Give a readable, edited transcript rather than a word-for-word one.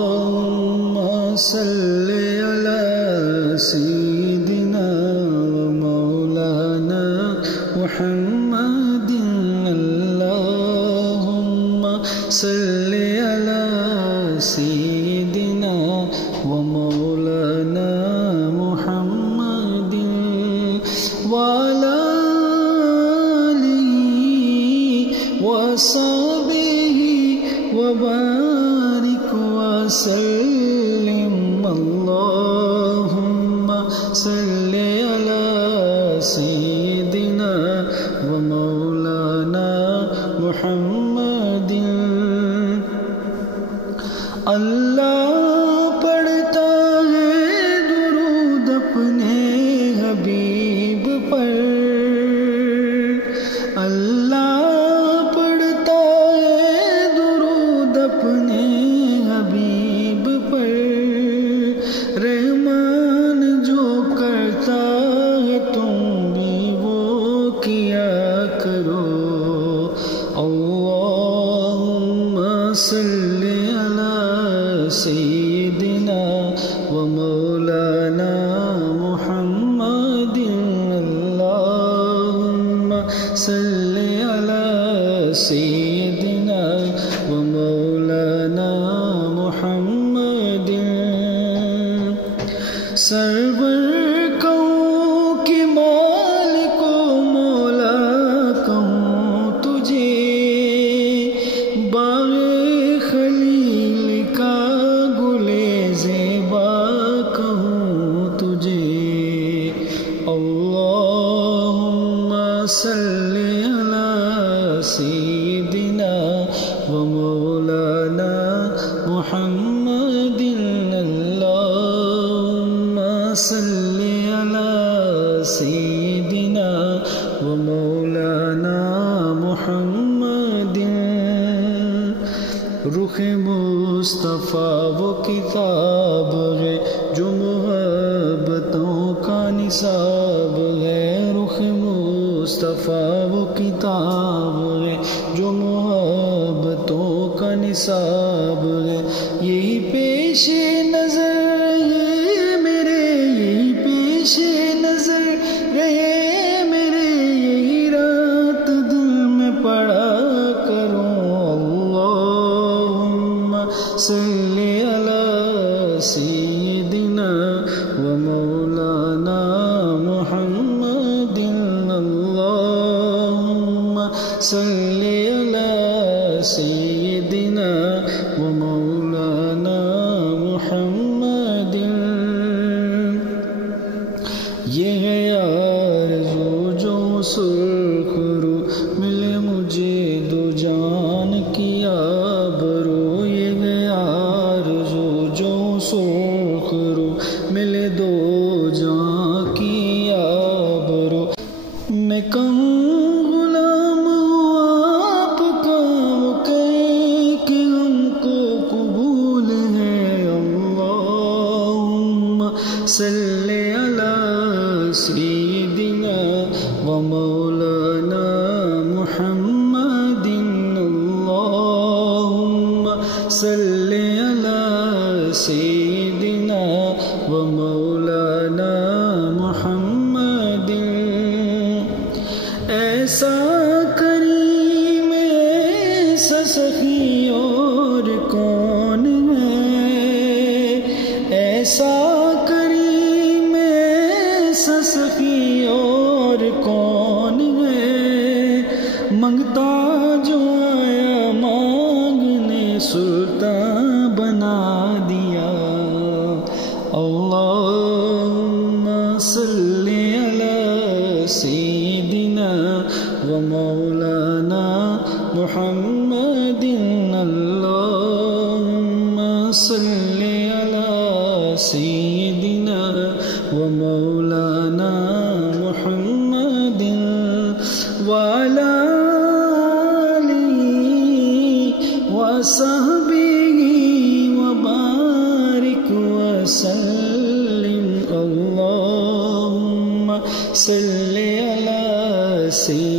اللهم صل على سيدنا ومولانا محمد اللهم صل على سيدنا ومولانا محمد وعلى آله وصحبه وبارك وسلم اللهم صل على سيدنا ومولانا محمد اللہ پڑھتا ہے درود اپنے حبیب پر اللہ پڑھتا ہے درود اپنے حبیب پر رحمان جو کرتا ہے تم بھی وہ کیا کرو اللہم صل علی سیدنا ومولانا محمد اللہم صل علی سیدنا ومولانا محمد سرور کہوں کہ مالک و مولا کہوں تجھے باغ خلیل کا گلے زیبا کہوں تجھے اللہم صل علی سیدنا ومولانا محمد اللہم صل علی سیدنا ومولانا محمد رخ مصطفیٰ وہ کتاب ہے جو محبتوں کا نصاب ہے رخ مصطفیٰ وہ کتاب ہے جو محبتوں کا نصاب ہے یہی پیش نظر رہے میرے یہی پیش نظر رہے میرے یہی رات دل میں پڑا کروں اللہم صل علی سیدنا ومولانا محمد اللہم صل علی سیدنا ومولانا محمد یہ ہے آرزو جو سرخ رو ملے مجھے دو جان کی آبرو یہ ہے آرزو جو سرخ رو ملے دو جان کی آبرو میں کم غلام ہوں آپ کا وہ کہے کہ ہم کو قبول ہے اللہم صل علی سیدنا ومولانا محمد اللہم صل علی سیدنا ومولانا محمد ایسا کریم ایسا سخی اور کون ہے ایسا کریم ایسا سخی اور کون ہے منگتا جو آیا مانگنے سلطان بنا دیا اللہم صل علی سیدنا ومولانا محمد اللہم صل علی سیدنا ومولانا محمد وعلى آلہ وصحبہ وبارک وسلم اللہم صل علی سیدنا